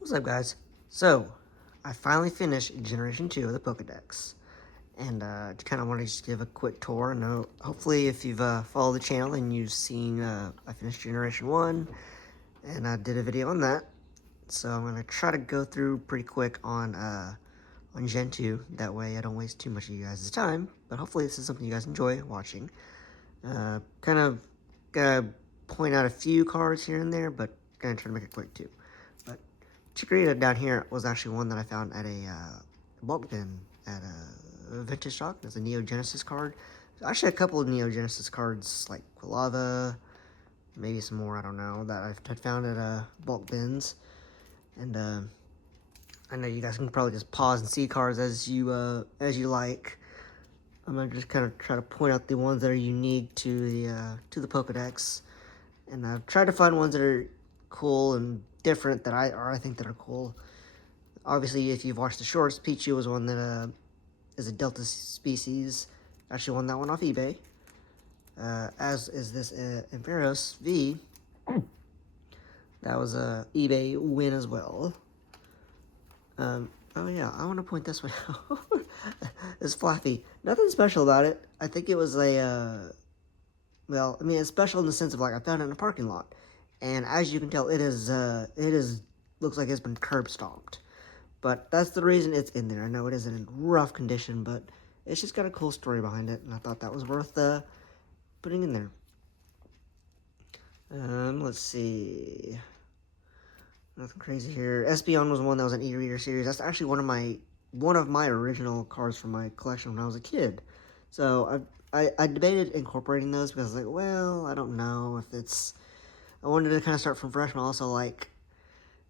What's up, guys? So, I finally finished Generation 2 of the Pokédex. And kind of want to just give a quick tour. And hopefully, if you've followed the channel and you've seen, I finished Generation 1, and I did a video on that. So, I'm going to try to go through pretty quick on Gen 2. That way, I don't waste too much of you guys' time. But hopefully, this is something you guys enjoy watching. Kind of gonna point out a few cards here and there, but gonna try to make it quick too. But Chikorita down here was actually one that I found at a bulk bin at a vintage shop. There's a Neo Genesis card. There's actually a couple of Neo Genesis cards like Quilava, maybe some more, I don't know, that I've found at bulk bins. And I know you guys can probably just pause and see cards as you like. I'm gonna just kind of try to point out the ones that are unique to the Pokédex, and I've tried to find ones that are cool and different that I think that are cool. Obviously, if you've watched the shorts, Pichu was one that is a Delta species. Actually, won that one off eBay. As is this Ampharos V. That was a eBay win as well. Oh yeah, I want to point this one out. It's Flappy. Nothing special about it. I think it was a, well, I mean, it's special in the sense of, like, I found it in a parking lot. And as you can tell, it is, looks like it's been curb stomped. But that's the reason it's in there. I know it isn't in rough condition, but it's just got a cool story behind it. And I thought that was worth, putting in there. Let's see. Nothing crazy here. Espeon was one that was an e-reader series. That's actually one of my original cards from my collection when I was a kid. So I debated incorporating those because I was like, well, I don't know if it's. I wanted to kind of start from fresh, and also like,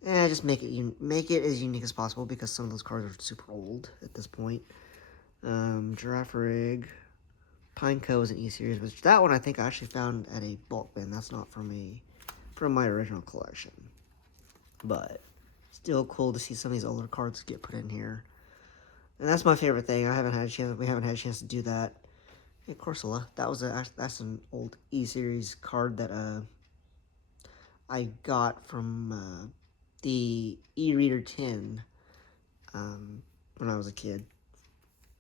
just make it as unique as possible because some of those cards are super old at this point. Giraffe Rig, Pineco is an E-series, which that one I think I actually found at a bulk bin. That's not from my original collection. But still cool to see some of these older cards get put in here. And that's my favorite thing. We haven't had a chance to do that. Hey, Corsola. That's an old E-series card that I got from the E-Reader 10 when I was a kid.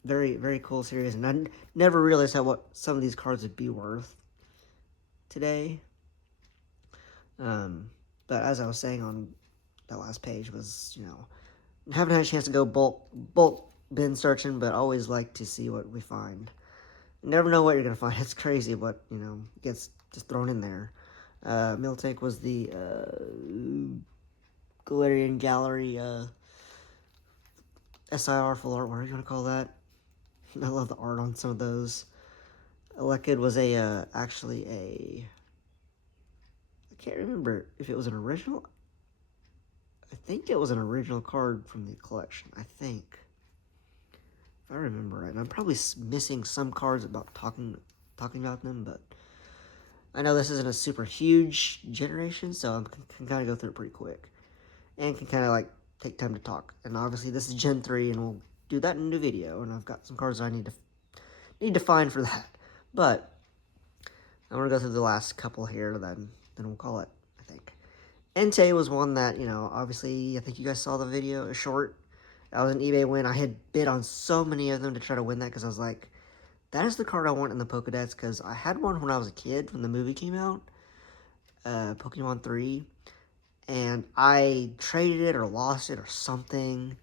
Very, very cool series, and I never realized what some of these cards would be worth today. But as I was saying on that last page was, haven't had a chance to go bulk bin searching, but always like to see what we find. You never know what you're gonna find. It's crazy what gets just thrown in there. Miltank was the Galarian Gallery SIR full art, whatever you want to call that. I love the art on some of those. Elekid was actually a, I can't remember if it was an original. I think it was an original card from the collection. I think, if I remember right. And I'm probably missing some cards about talking about them, but I know this isn't a super huge generation, so I can kind of go through it pretty quick, and can kind of like take time to talk. And obviously, this is Gen 3, and we'll do that in a new video. And I've got some cards I need to find for that. But I'm gonna go through the last couple here, then we'll call it, I think. Entei was one that, obviously, I think you guys saw the video, a short. That was an eBay win. I had bid on so many of them to try to win that because I was like, that is the card I want in the Pokédex, because I had one when I was a kid when the movie came out, Pokemon 3, and I traded it or lost it or something,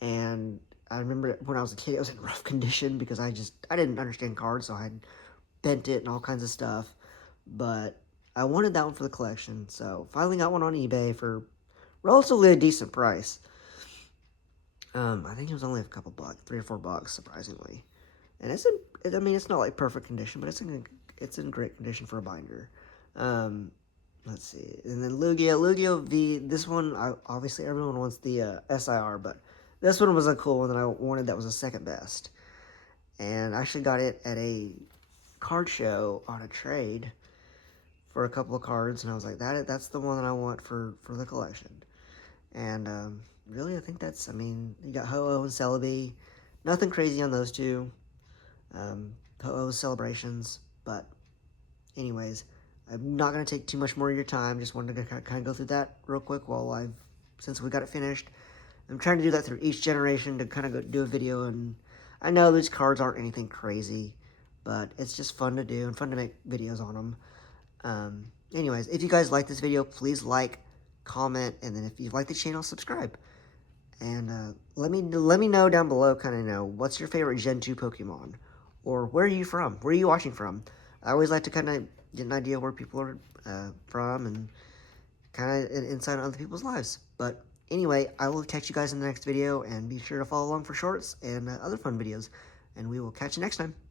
and I remember when I was a kid, it was in rough condition because I didn't understand cards, so I had bent it and all kinds of stuff, but I wanted that one for the collection, so finally got one on eBay for relatively a decent price. I think it was only a couple bucks, $3 or $4, surprisingly. And it's not like perfect condition, but it's in great condition for a binder. Let's see, and then Lugia V. This one, obviously everyone wants the SIR, but this one was a cool one that I wanted. That was the second best, and I actually got it at a card show on a trade for a couple of cards, and I was like, that's the one that I want for the collection. And really, I think you got Ho-Oh and Celebi. Nothing crazy on those two. Ho-Oh's celebrations, but anyways, I'm not going to take too much more of your time. Just wanted to kind of go through that real quick while I've since we got it finished. I'm trying to do that through each generation to kind of do a video, and I know these cards aren't anything crazy, but it's just fun to do and fun to make videos on them. Anyways, if you guys like this video, please like, comment, and then if you like the channel, subscribe. And let me know down below, kind of know, what's your favorite Gen 2 Pokemon? Or where are you from? Where are you watching from? I always like to kind of get an idea where people are from and kind of an insight on other people's lives. But anyway, I will catch you guys in the next video, and be sure to follow along for shorts and other fun videos. And we will catch you next time.